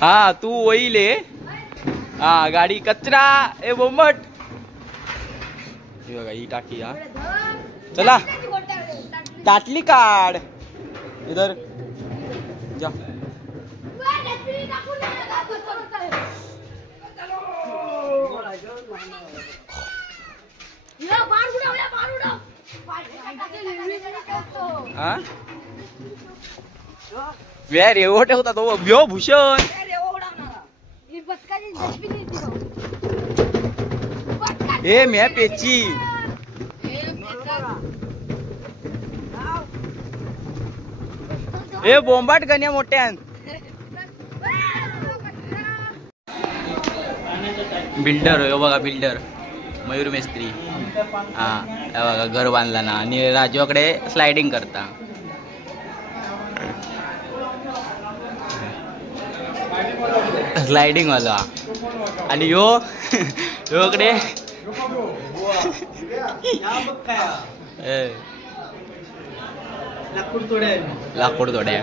हा तू वहील हा गाडी कचरा ए बोंबट बघा ही टाकी हा चला ताटली काढ इधर जा वेर एवढे होता तो व्यो भूषण हे म्या पेची हे बोंबाट गण्या मोठ्यान बिल्डर हो बघा बिल्डर मयूर मेस्त्री हा बघा घर बांधला ना आणि राजूकडे स्लायडिंग करता स्लायडिंग वाला आणि कडे लाकूड तोड्या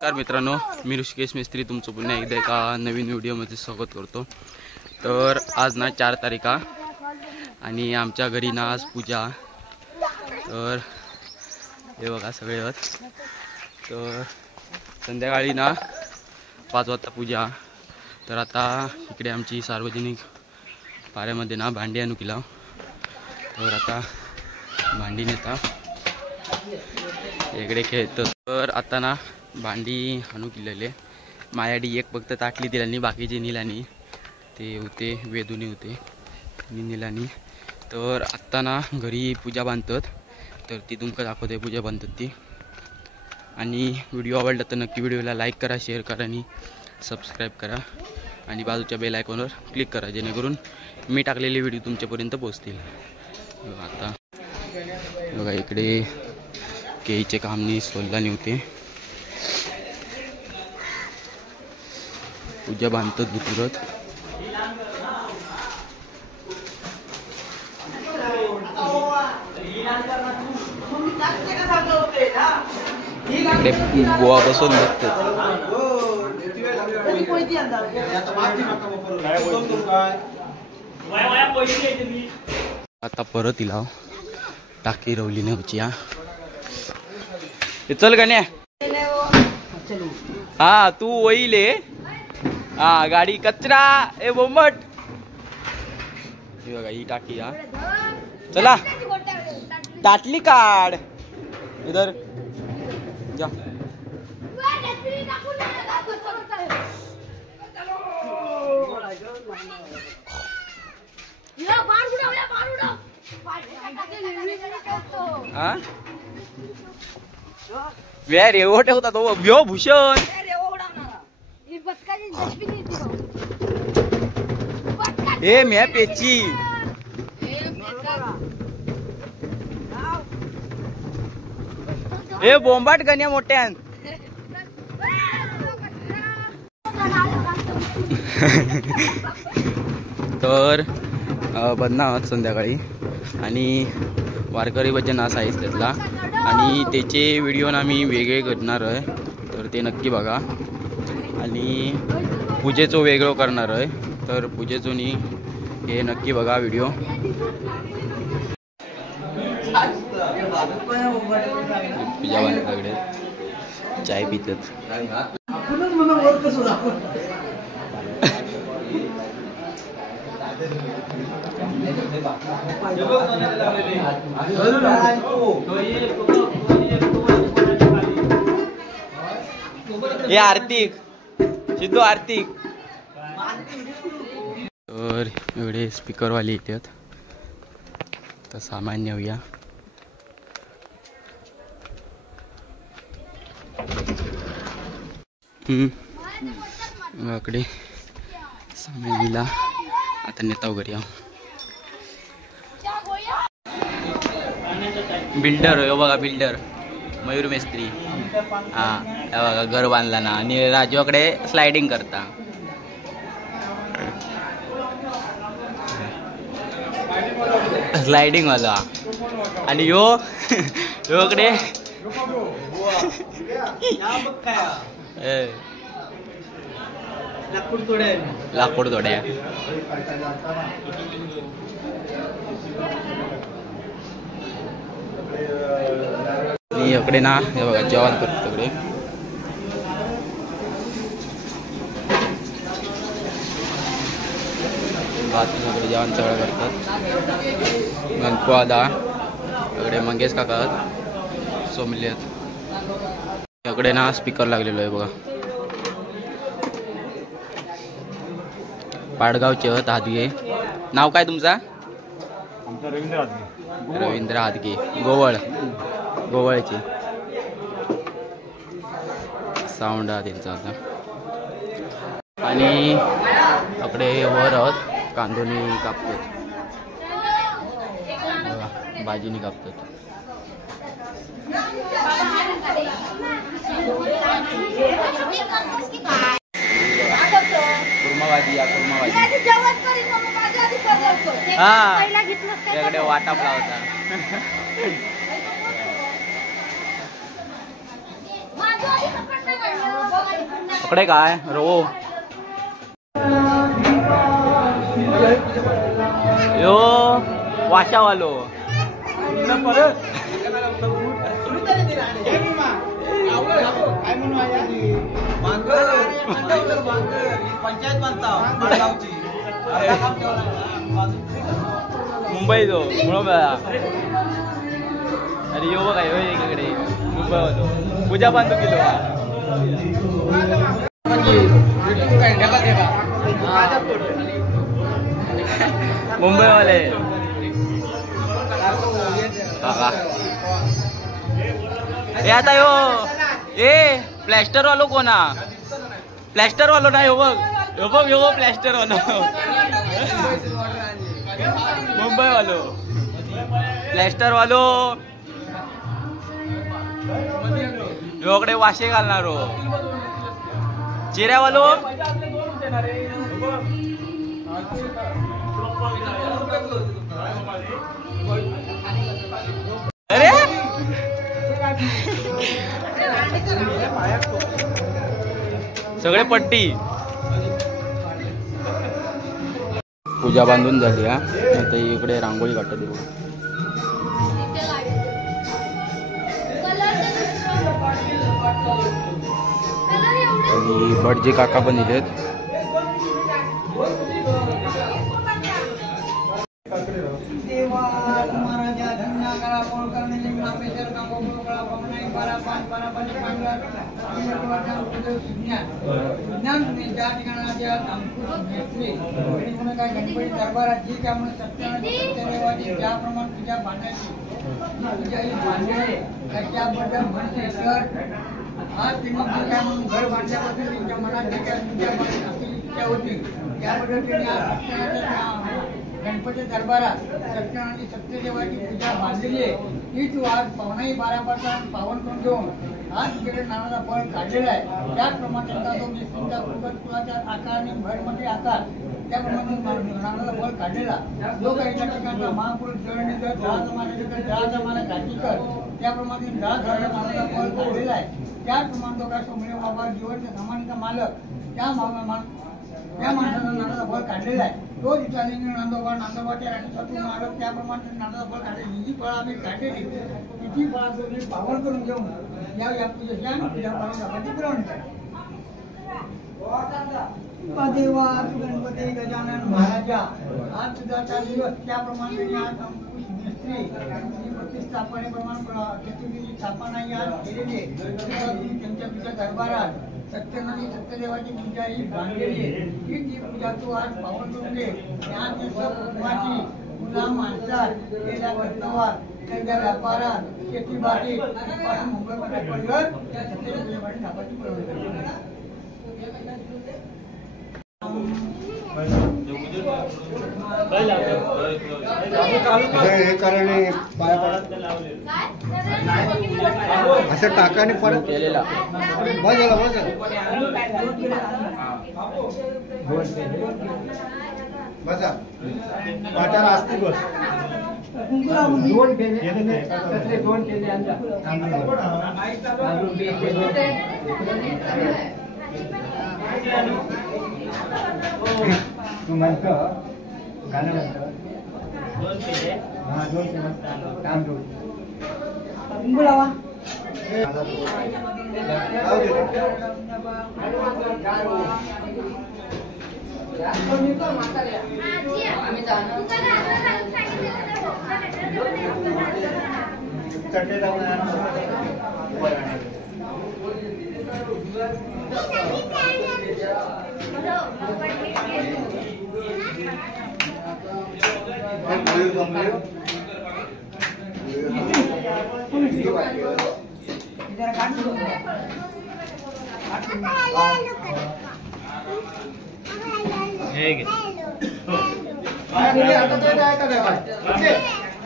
तर मित्रांनो मी ऋषिकेश मेस्त्री तुमचं पुन्हा एकदा एका नवीन व्हिडिओमध्ये स्वागत करतो। तर आज ना 4 तारीख आणि आमच्या घरी ना आज पूजा। तर हे बघा सगळे आहेत। तर संध्याकाळी ना 5 वाजता पूजा। तर आता इकडे आमची सार्वजनिक पाऱ्यामध्ये ना भांडी आणू केला। तर आता भांडी नेता इकडे खेळतो। तर आता ना भांडी आणू केलेले माझ्याडी एक फक्त ताटली दिल्यानी बाकीचे नीलानी ते होते वेदुनी होते नीलानी। तर आत्ता ना घरी पूजा बांधतात तर ती तुमका दाखवते पूजा बांधतात ती। आणि व्हिडिओ आवडला तर नक्की व्हिडिओला लाईक करा शेअर करा आणि सबस्क्राईब करा आणि बाजूच्या बेल आयकॉनवर क्लिक करा जेणेकरून मी टाकलेले व्हिडिओ तुमच्यापर्यंत पोहोचतील। आता बघा इकडे केळीचे कामनी सोलला होते पूजा बांधतात बुतुरत। इकडे बुवा बसून बघतात आता परत इला टाकी रवली नव्हती हा चल गण्या हा तू वहील हा गाडी कचरा ए बोंबट बघा ही टाकी हा चला ताटली काढ इधर जा वेर एवढे होता तो व्यो भूषण हे म्या पेची हे बोंबाट गण्या मोठ्यान तर बदनावत संध्याकाळी आणि वारकरी भजन असा आहे त्यातला आणि त्याचे व्हिडिओ ना मी वेगळे करणार आहे तर ते नक्की बघा। आणि पूजेचं वेगळं करणार आहे तर पूजेचं नी हे नक्की बघा व्हिडिओ। पूजा बांधल्याकडे चाय पितात हे आर्थिक सिद्धू आर्थिक। तर एवढे स्पीकरवाले येतात तर सामान्य होऊया इकडे सामान्यला आता नेता वगैरे बिल्डर हो बघा बिल्डर मयूर मेस्त्री हा बघा घर बांधला ना आणि राजूकडे स्लायडिंग करता स्लायडिंग वाला आणि यो योकडे लाकूड तोड्या इकडे ना हे बघा जेवण करतो तिकडे इकडे जेवण सगळं करतात गणपू आदा इकडे मंगेश काका सोमले आहेत इकडे ना स्पीकर लागलेलो आहे बघा पाडगावचे हादगे नाव काय तुमचा रवींद्र हादगे गोवळचे साऊंड हा त्यांचा आता आणि इकडे वर आहोत कांदोनी कापतात भाजीनी कापतात कुर्माभाजी हा त्याकडे वाटाप लावता इकडे काय रो यो वाशावालो मुंबई जो म्हणून अरे यो बघा यो इकडे मुंबई वालो पूजा बांधू किलो मुंबई वाले हे आता यो ए प्लॅस्टर वालो कोणा प्लॅस्टर वालो ना यो बघ प्लॅस्टर वालो मुंबई वालो प्लॅस्टर वालो योकडे वाशे घालणारो चिऱ्यावालो अरे सगळे पट्टी पूजा बांधून झाली हा आता इकडे रांगोळी काढतात आणि भटजी काका पण इलेत गणपती दरबारात जी त्यामुळे सत्यनारायण ज्याप्रमाणे पूजा बांधायची पूजा ही बांधणे त्याबद्दल म्हणते तर आज त्यांनी काय म्हणून घर बांधल्यापासून त्यांच्या मनात जे काय पूजा असलेली इच्छा होती त्याबद्दल त्यांनी गणपती दरबारात सत्यनारायण सत्यदेवाची पूजा बांधलेली आहे हीच आज पावणाही 12 पावन करून घेऊन आज तिकडे नानाचा फळ काढलेला आहे त्याचप्रमाणे त्यांचा जो विष्णूचा कुलाच्या आकार आणि भरमध्ये आकार त्याप्रमाणे नानाचा फळ काढलेला जो काही त्या ठिकाणचा महापुरुष जळणी जर जळाचा माना घाटीकर त्याप्रमाणे जळा झालेला नानाचा फळ काढलेला आहे त्याचप्रमाणे जो काय सोमदेव बाबा जीवनच्या समानीचा मालक त्या माणसाचा नानाचा फळ काढलेला आहे तो तिथला लिंग नांदोबाच्या राठीसातून मालक त्याप्रमाणे नानाचा फळ काढलेली ही फळं आम्ही काढलेली किती फळाचं पावन करून घेऊन या पूजेच्या पूजा पाठी पुरवणी देवा गणपती गजानन महाराजा आज तुझा दिवस त्याप्रमाणे प्रतिष्ठापनेप्रमाणे स्थापना आज केलेली त्यांच्या तुझ्या दरबारात सत्यनारायण सत्यदेवाची पूजा ही बांधलेली आहे ही पूजा तू आज पावन करून दे या कुटुंबाची मुला माणसात गेल्या कर्तव्यात त्यांच्या व्यापारात शेतीबागेत मुंबईमध्ये पडलं त्या सत्यच्या पूजेसाठी स्थापनेची पुरवणी हे कारण असं टाकाने परत केलेला बस झाला बसा वाटाला असते बस दोन केले दोन केले तू म्हणतो गाणं म्हणतो हा दोन केले काम दोन चटणी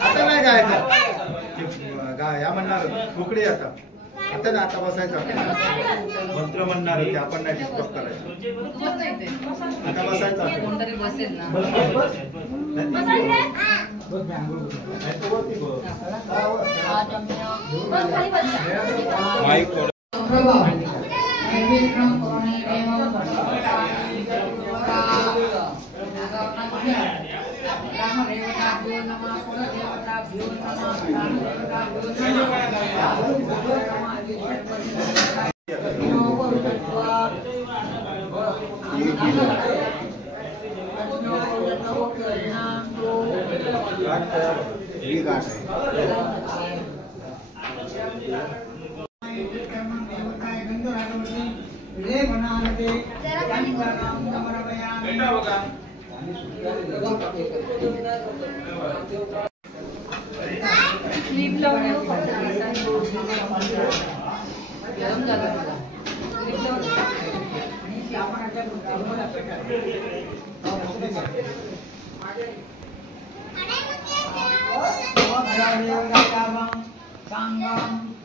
आता नाही जायचं या म्हणणार उकडे आता आता ना आता बसायचं मंत्र म्हणणार होते आपण नाही डिस्कस करायचं आता बसायचं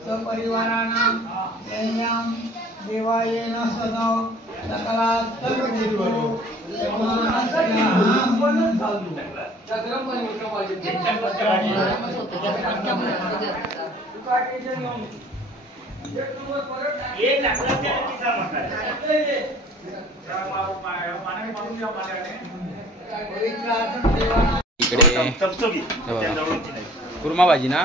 सपरिवाराणां देवायेन सदा सकला सर्वदेवो इकडे कुर्मा भाजी ना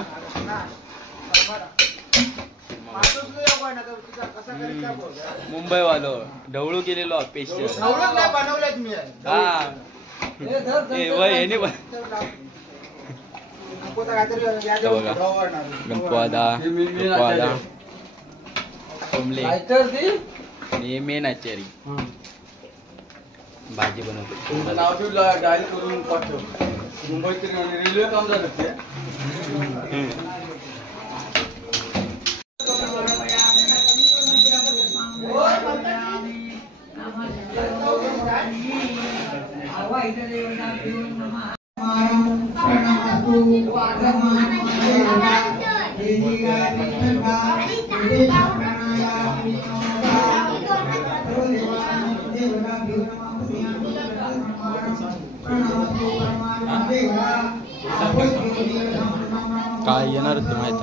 मुंबई वालो ढवळू केलेलो स्पेशल गणपदा कोंबले मेन आचारी भाजी बनवतो नाव ठेवलं डायल करून पाठव मुंबईत रेल्वे काम झालं ते काय येणार होतं माहिती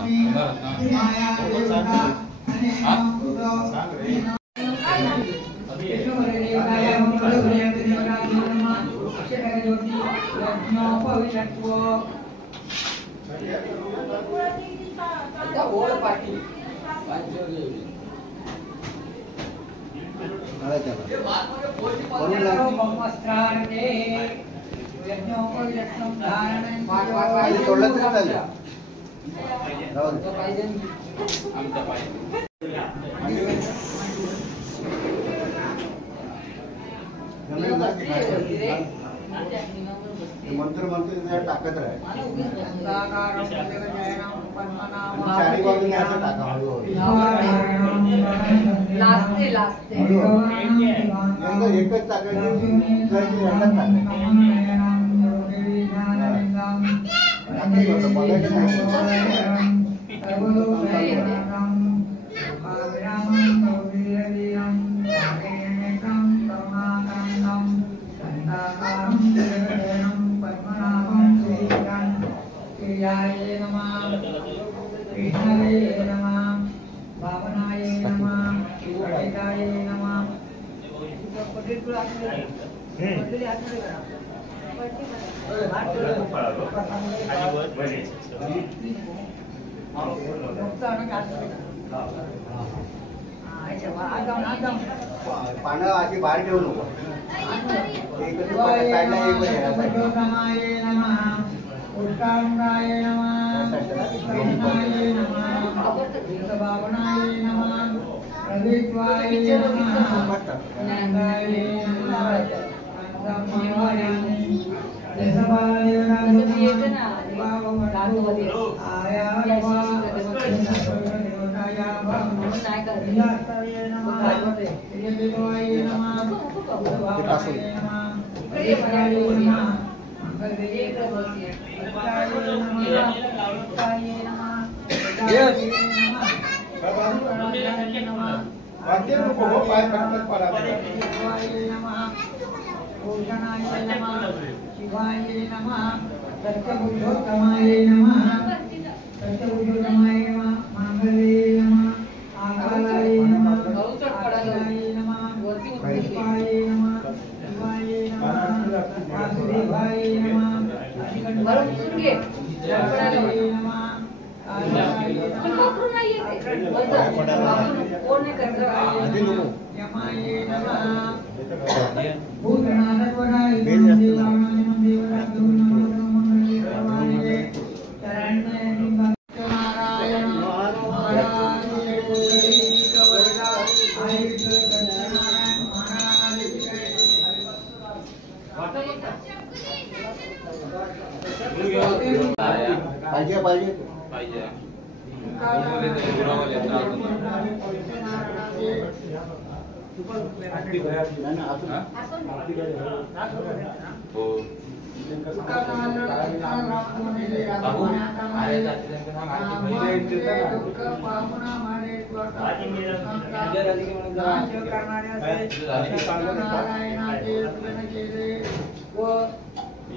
मंत्र मंत्र टाकत राहा एकच टाकायचं जगदेवं पद्मनाभं श्रीयाय नमः कृष्णाय नमः भावनाय नमः शिवाय नमः पानं आधी बाहेर ठेवू नको नमाय नमः उत्तराय नमः कृष्णाय नमः भावनाय नमः प्रदीपाय नमः नंदाय नमः नंदमाय जसवाय नमः आया शिवाय नमः सत्यबुद्धोत्तमाय नमः सत्यबुद्धोत्तमाय नमः मंगले नमः आकाराय नमः आकाराय नमः गोपाय नमः शिवाय नमः वासुदेवाय नमः शिवाय नमः यमाय नमः भूतनाथवराय पाहिजे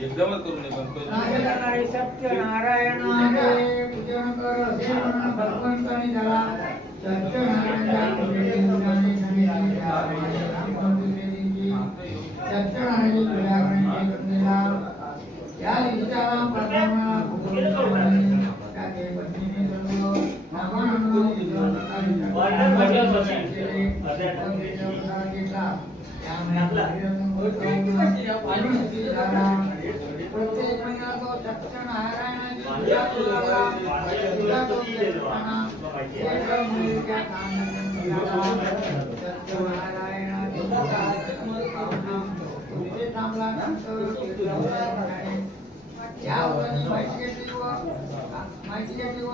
एकदमच करून सत्यनारायणाचे पूजन कर असे म्हणून भगवंताने झाला सत्यनारायणाची या विचारा प्रत्येक महिन्याला तो सत्यनारायणाची माहिती घेतली व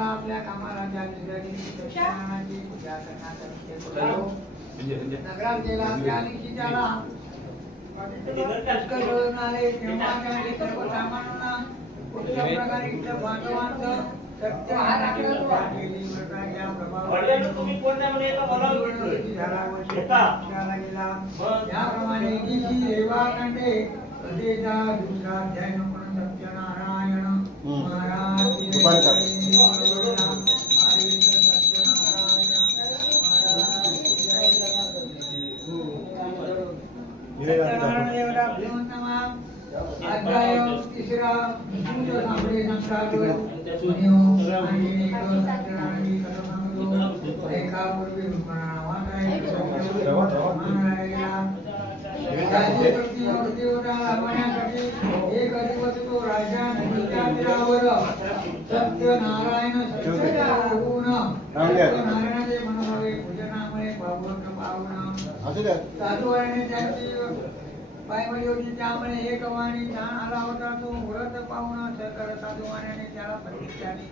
आपल्या कामाला पूजा नगरात गेला त्या दिवशी त्याला सर्वसामान्यांना कुठल्या प्रकारे बांधवांचं सत्य त्याप्रमाणे रेवाखंडे कथेचा दुसरा अध्याय म्हणून सत्यनारायण महाराज अध्याय तिसरा सामने संसार सत्यनारायण सत्यनारायणाचे मनोभावे पूजनामुळे पावन साधूने त्यांची पायमळी होती त्यामुळे एक वाणी छान आला होता तो व्रत पाहून सकळ साधूवाण्याने त्याला प्रतिष्ठाने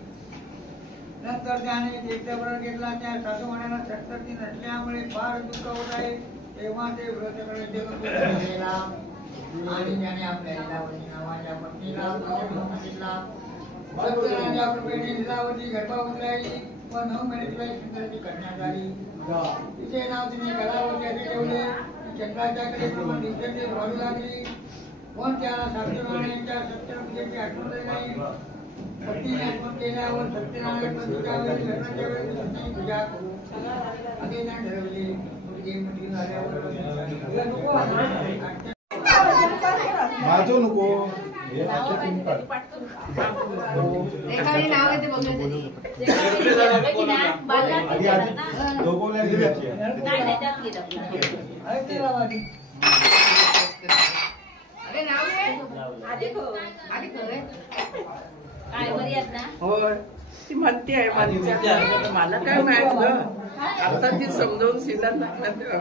नंतर त्याने तीर्थव्रत घेतला त्या साधूवाण्याला सत्संगी नसल्यामुळे फार दुःख होत आहे तेव्हा ते व्रतकडे गेला आणि त्याने आपल्या लीलावती नावाच्या पत्नीला सांगितला सत्यनारायणच्या कृपेने लीलावती गर्भावती राहिली व 9 महिन्याची सुंदरची कन्या झाली तिचे नाव तिने कलावती असे ठेवले चंद्राच्याकडे प्रमाण दिवसाचे वाढू लागली पण त्या सत्यनारायणच्या सत्यपूजेची आठवण नाही. पत्नीने आठवण केल्यावर सत्यनारायण पूजेच्या वेळी लग्नाच्या वेळी सत्यनारायण पूजा करू असे जण ठरवले. मीटिंग झाल्यावर माझं नको ती म्हणते आहे मला काय माहित ग. आता ती समजावून शिला टाकला तेव्हा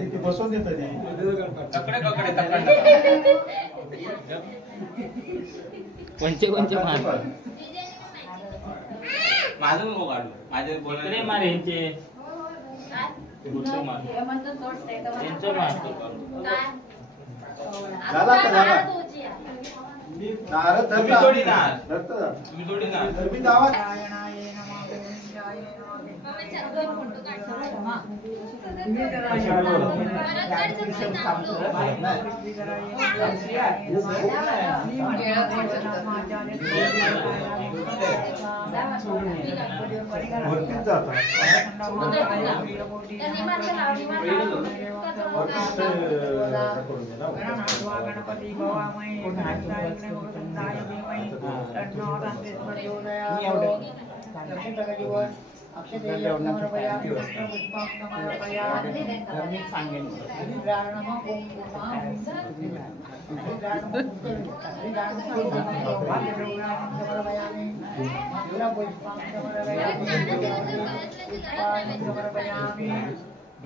ते बसवून देतात कोणचे कोणचे मान माझं नको काढू माझे बोलले मारे यांचे झाला का झाला नारद तुम्ही थोडी ना धरता तुम्ही थोडी ना तुम्ही गावात वरतीच जातात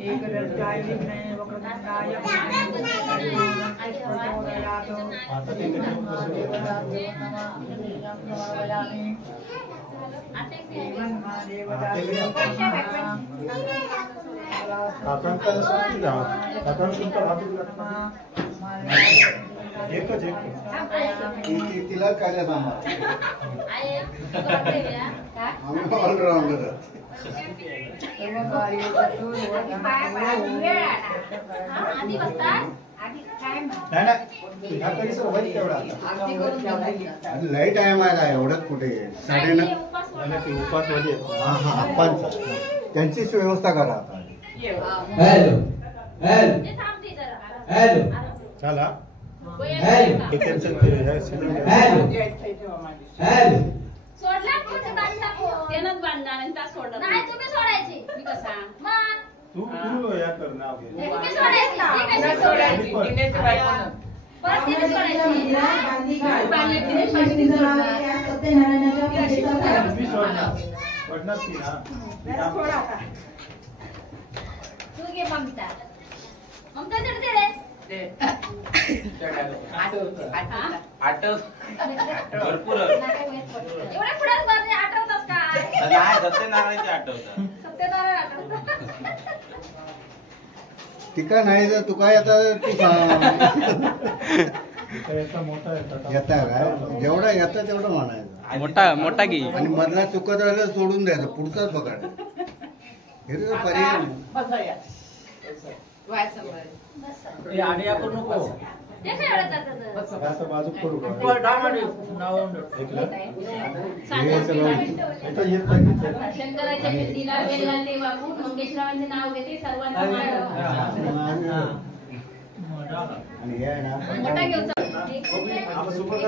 एक दर्जाय विघ्ने वक्रतुंडाय एकच तिला काय सांगा आम्ही ऑलराऊंडर लई टाइम आहे का एवढंच कुठे 9:30 उपासवादी आप्पांचा त्यांचीच व्यवस्था करा आता. हॅलो हॅलो हॅलो चला हॅलो हॅलो हॅलो नाही तुम्ही सोडायची मी कसा तू या कर नाव घे. तुम्ही सोडायची परत तिने सोडायची तुम्ही सोडणार सोडणार ती ना तू घे ममता ममता चढते रे आठव भरपूर एवढ्या पुढे आठवतस काय नाही सत्यनारायणचे आठवतात सत्यनारायण आठवत टिका नाही तर तू काय आता तू येता काय जेवढा येता तेवढं म्हणायचं मोठा मोठा की आणि मधला चुकत राहिलं सोडून द्यायचं पुढचाच बघायला हे तर पर्याय नाही. आणि आपण नको ते काय एवढं जातं आता बाजू करू का? हे सगळं इथं येत नाही. शंकराच्या पिंडीला वेल घालते वाकून मंगेशरावांचे नाव घेते सर्वांचं आणि हे आहे ना मोठा घेऊन आपण सुपर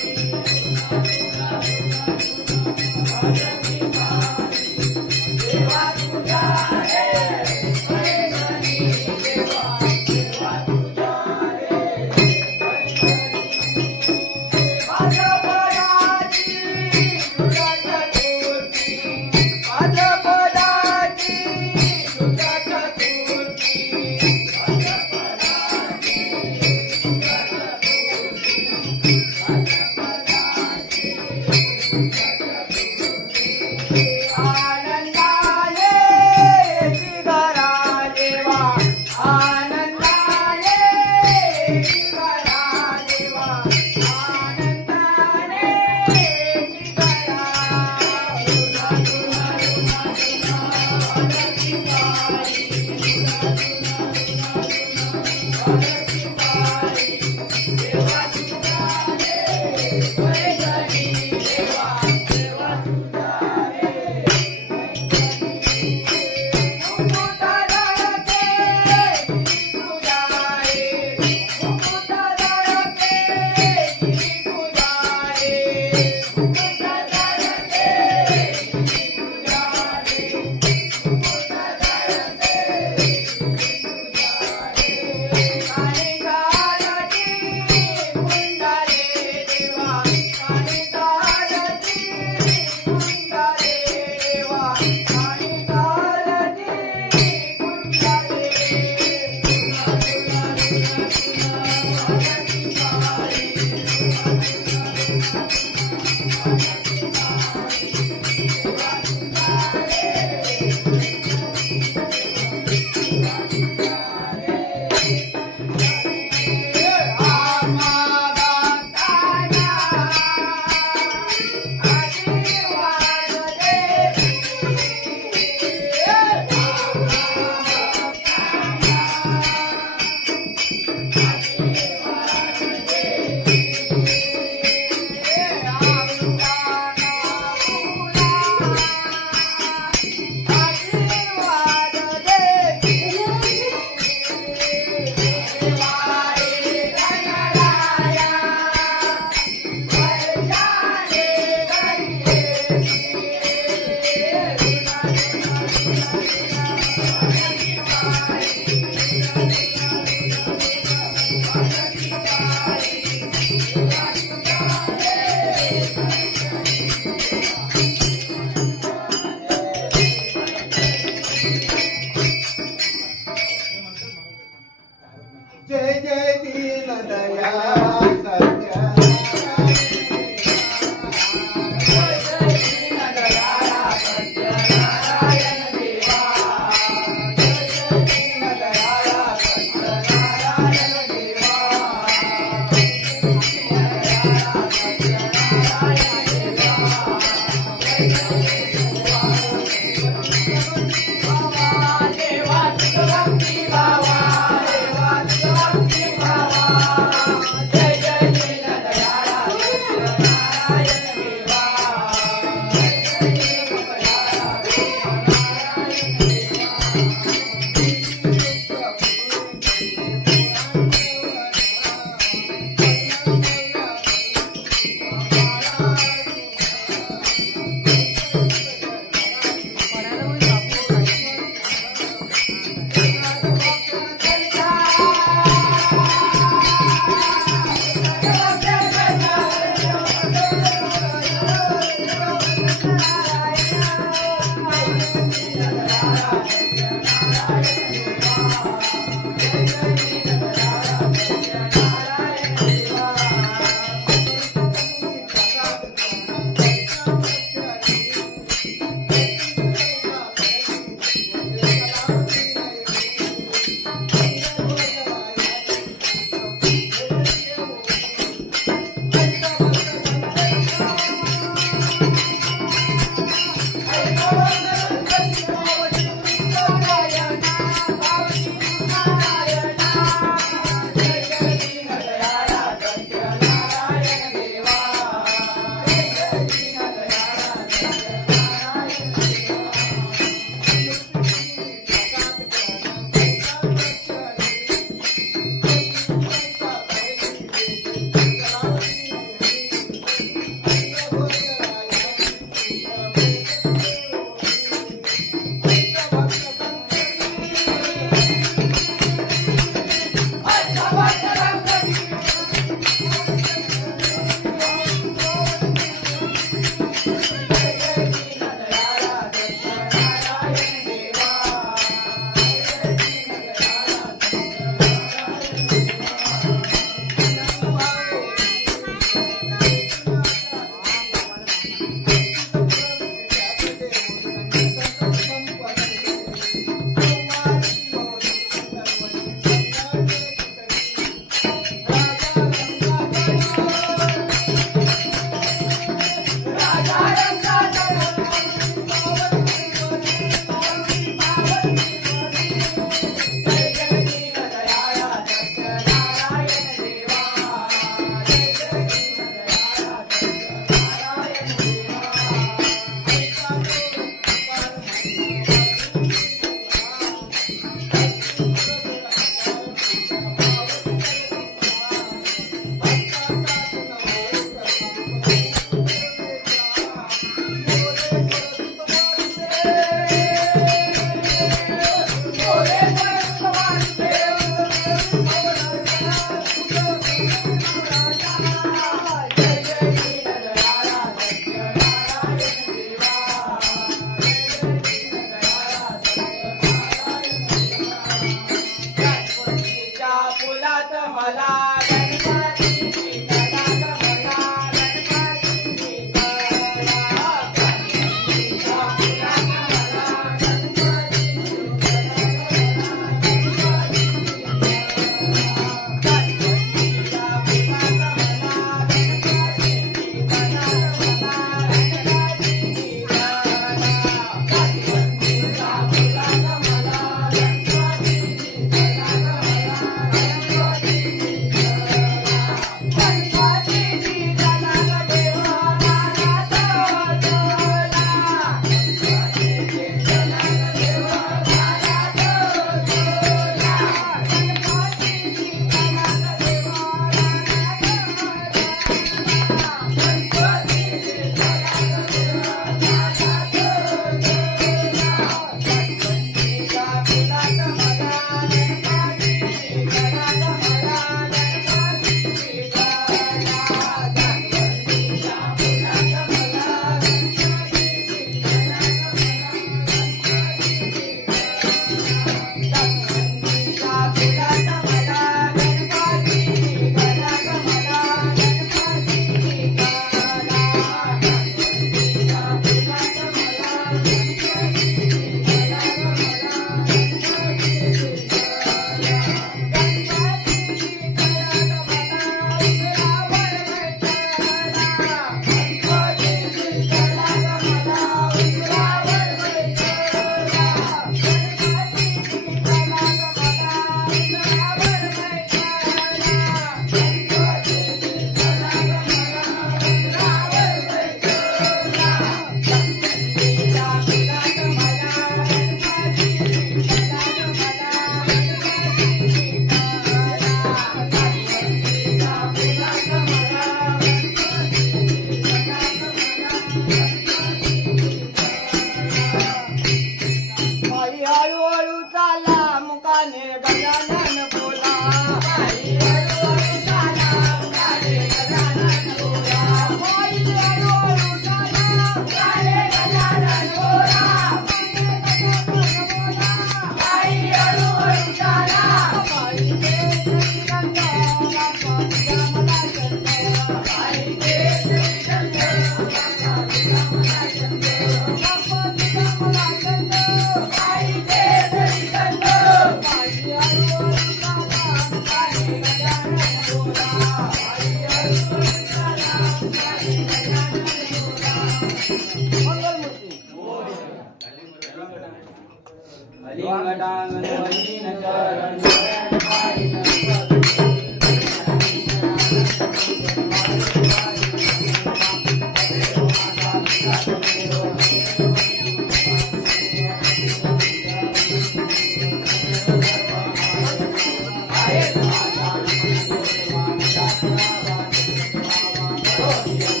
Thank you.